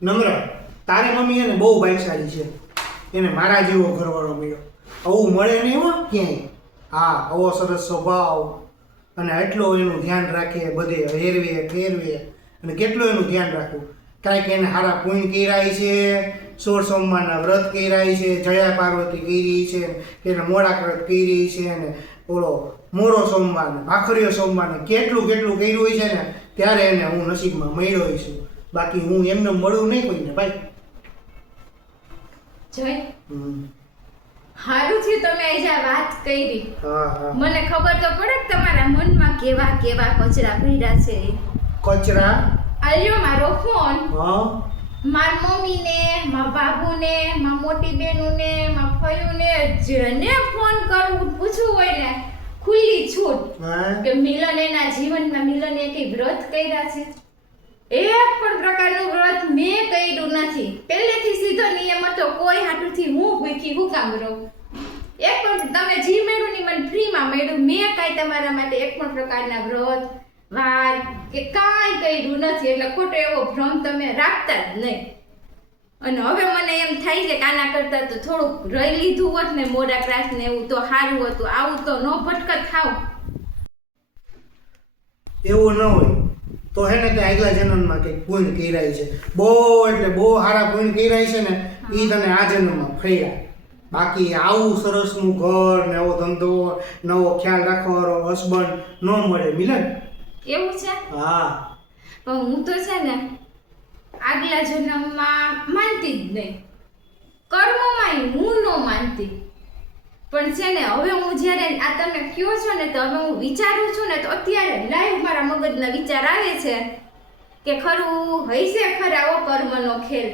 નમ્ર, તારી મમ્મી એને બહુ ભાગ્યશાળી છે. એને મારા જેવો ઘરવાળો મળ્યો. આવું મળે નહીં હો ક્યાંય. હા, આવો સરસ સ્વભાવ અને એટલો એનું ધ્યાન રાખે, બધે હેરવે ફેરવે અને કેટલું એનું ધ્યાન રાખવું. કાંઈક એને સારા પુણ્ય કર્યા છે, 16 સોમવારના વ્રત કર્યા છે, જયા પાર્વતી કરી છે, એને મોડા વ્રત કરી છે, અને ઓલો મોરો સોમવાર ને ભાખરીયો સોમવાર ને કેટલું કેટલું કર્યું હોય છે ને, ત્યારે એને હું નસીબમાં મળ્યો છું. બાકી હું એમને મળું નહીં કોઈને ભાઈ. જય હારું થયું તમે આજે આ વાત કરી. મને ખબર તો પડે કે તમારા મનમાં કેવા કેવા કચરા ભર્યા છે. કચરા આલ્યો મારો ફોન. હા, માર મમ્મીને, માર બાબુને, માર મોટી બેનુને, માર ફયુને જેને ફોન કરવું પૂછવું હોય ને ખુલ્લી છૂટ કે મિલન એના જીવનમાં મિલન એ કઈ વ્રત કર્યા છે. એક પણ પ્રકારનું વ્રત મેં કર્યું નથી. પહેલેથી સીધો નિયમ હતો કોઈ હાટુથી હું ભૂખી હું કામ રહું. એક પણ તમે જી મેળું ની મને ફ્રીમાં મેળું. મેં કાંઈ તમારા માટે એક પણ પ્રકારના વ્રત વાર કે કાંઈ કર્યું નથી. એટલે ખોટો એવો ભ્રમ તમે રાખતા જ નહીં. અને હવે મને એમ થાય છે કે આના કરતા તો થોડુંક રહી લીધું હોત ને મોડા ક્લાસ ને એવું તો સારું હતું. આવું તો ન ભટકત થાવ. એવું ન હોય તો હે ને કે આગલા જન્મમાં કંઈક પુણ્ય કર્યા છે. બહુ એટલે બહુ સારા પુણ્ય કર્યા છે ને, એ તને આ જન્મમાં ફર્યા. બાકી આવું સરસનું ઘર ને આવો ધંધો, નવો ખ્યાલ રાખવાનો હસબન્ડ ન મળે મિલન. એવું છે? હા, પણ હું તો છે ને આગલા જન્મમાં માનતી જ નહીં. કર્મમાં હું ન માનતી. પણ છે ને હવે હું જ્યારે આ તમે કહો છો ને તો હવે હું વિચારું છું ને તો અત્યારે લાઈવ મારા મગજના વિચાર આવે છે કે ખરું હૈસે ખરાવો કર્મનો ખેલ.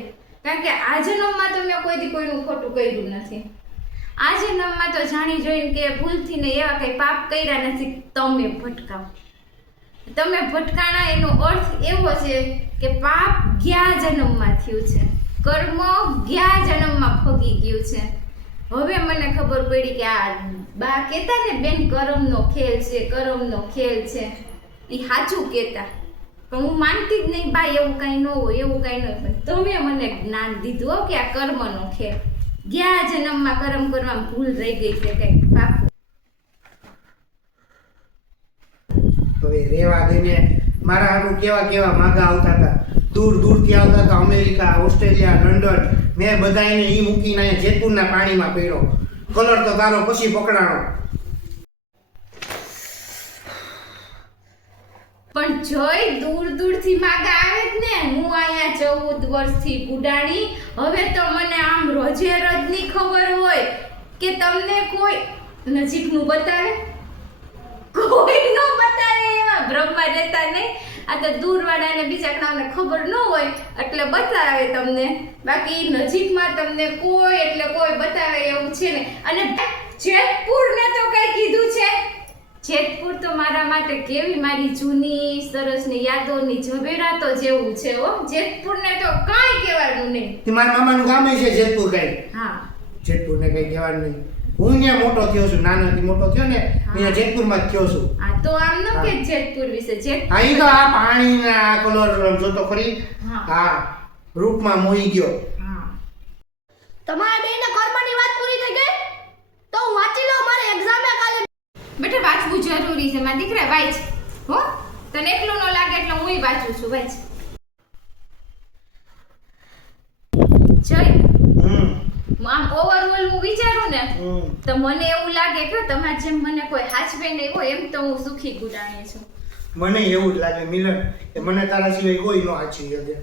કારણ કે આ જન્મમાં તો મેં કોઈથી કોઈનું ખોટું કર્યું નથી. આ જન્મમાં તો જાણી જોઈને કે ભૂલથી ને એવા કંઈ પાપ કર્યા નથી. તમે ભટકાવ, તમે ભટકાણા એનો અર્થ એવો છે કે પાપ ગયા જન્મમાં થયું છે, કર્મ ગયા જન્મમાં ફગી ગયું છે. હવે મને ખબર પડી કે આ બા કહેતા ને બેન કરમનો ખેલ છે, કરમનો ખેલ છે, એ સાચું કહેતા. પણ હું માનતી જ નહીં બા એવું કાંઈ ન હોય, એવું કાંઈ ન હોય. પણ તમે મને જ્ઞાન દીધું હો કે આ કર્મનો ખેલ. ગયા જન્મમાં કર્મ કરવામાં ભૂલ રહી ગઈ છે કંઈક પાકું. હવે રેવા દઈને. મારા હારું કેવા કેવા માગા આવતા હતા, દૂર દૂરથી આવતા હતા, અમેરિકા, ઓસ્ટ્રેલિયા, લંડન. મેં બધાને ઈ મૂકીને અહીંયા જેતપુરના પાણીમાં પડ્યો. કલર તો તારો પછી પકડાણો. પણ જોઈ દૂર દૂરથી માગા આવે જ ને. હું અહીંયા 14 વર્ષથી બુડાણી. હવે તો મને આમ રોજે રોજની ખબર હોય કે તમને કોઈ નજીકનું બતાવે, કોઈ નો બતાવે. એવા બ્રહ્મા રહેતા નહીં. આ તો દૂરવાળાને બીજાને ખબર ન હોય એટલે બતાવે તમને. બાકી નજીકમાં તમને કોઈ એટલે કોઈ બતાવે એવું છે ને. અને જેતપુર ને તો કઈ કીધું છે. જેતપુર તો મારા માટે કેવી મારી જૂની સરસની યાદોની ઝવેરાતો જેવું છે હો. જેતપુર ને તો કાંઈ કહેવાનું નહીં. તે મારા મામાનું ગામ છે જેતપુર. કઈ હા, જેતપુર ને કઈ કહેવાનું નહીં. હું ત્યાં મોટો થયો છું, નાનાથી મોટો થયો ને ત્યાં જેતપુરમાં જ થયો છું. હા તો આમ ન કે જેતપુર વિશે. જેતપુર અહીં તો આ પાણીના આ કલર જોતો ખરી. હા, રૂપમાં મોહી ગયો. હા, તમારા બેયના કર્મની વાત પૂરી થઈ ગઈ તો હું વાંચી લઉં. મારી એક્ઝામ કાલે. બેટા વાંચવું જરૂરી છે મારા દીકરા. વાંચ હો, તને એકલું ન લાગે એટલે હુંય વાંચું છું. વાંચ. જય આમ ઓવરઓલ હું વિચારું ને તો મને એવું લાગે કે તમારે જેમ મને કોઈ હાચવે નહીં હોય એમ તો હું સુખી ગુડાણી છું. મને એવું જ લાગે મિલન કે મને તારા સિવાય કોઈ ન હાચી શકે.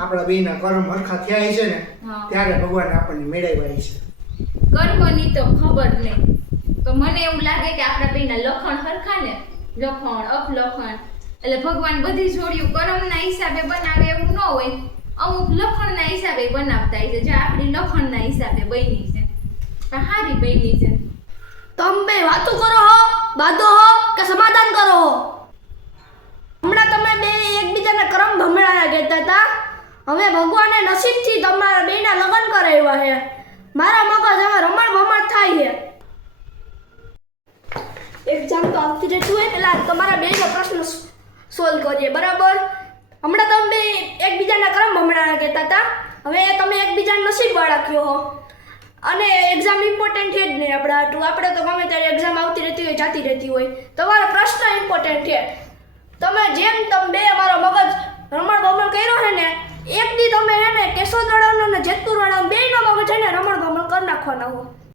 આપણા બેયના કર્મ હરખા થયા છે ને ત્યારે ભગવાન આપણને મેળવ્યા છે. કર્મની તો ખબર નહીં તો મને એવું લાગે કે આપણા બેયના લખણ હરખા ને, લખણ અપલખણ. એટલે ભગવાન બધી જોડિયું કર્મના હિસાબે બનાવે એવું ન હોય. અમુક લખણના હિસાબે બનાવતા છે. જે આપણી લખણના હિસાબે બની છે પણ સારી બની છે. તમે બે વાતો કરો હો, બાદો હો કે સમાધાન કરો હો? હમણાં તમે બે એકબીજાને કર્મ ભમરાના કહેતા હતા. હવે ભગવાને નસીબથી તમારા બેયના લગ્ન કરાવ્યા છે. મારા મગજ હવે રમણ ભમણ થાય છે. એક્ઝામ તો આવતી રહેતી હોય પેલા તમારા બેયનો પ્રશ્ન સોલ્વ કરીએ, બરાબર? હમણાં તમે બે એકબીજાના કરમ ભમરાના કહેતા હતા, હવે તમે એકબીજાના નસીબવાળા કયો હો. અને એક્ઝામ ઇમ્પોર્ટન્ટ છે જ નહીં આપણા હાટું. આપણે તો ગમે ત્યારે એક્ઝામ આવતી રહેતી હોય, જાતી રહેતી હોય. તમારો પ્રશ્ન ઇમ્પોર્ટન્ટ છે. તમે જેમ તમે બે મારો મગજ રમણ ભમણ કર્યો છે ને, એક દી તમે હે ને કેશોદવાળાનો ને જેતપુરવાળાનો બેયનો મગજ છે ને રમણ ભમણ કરી નાખવાના હો.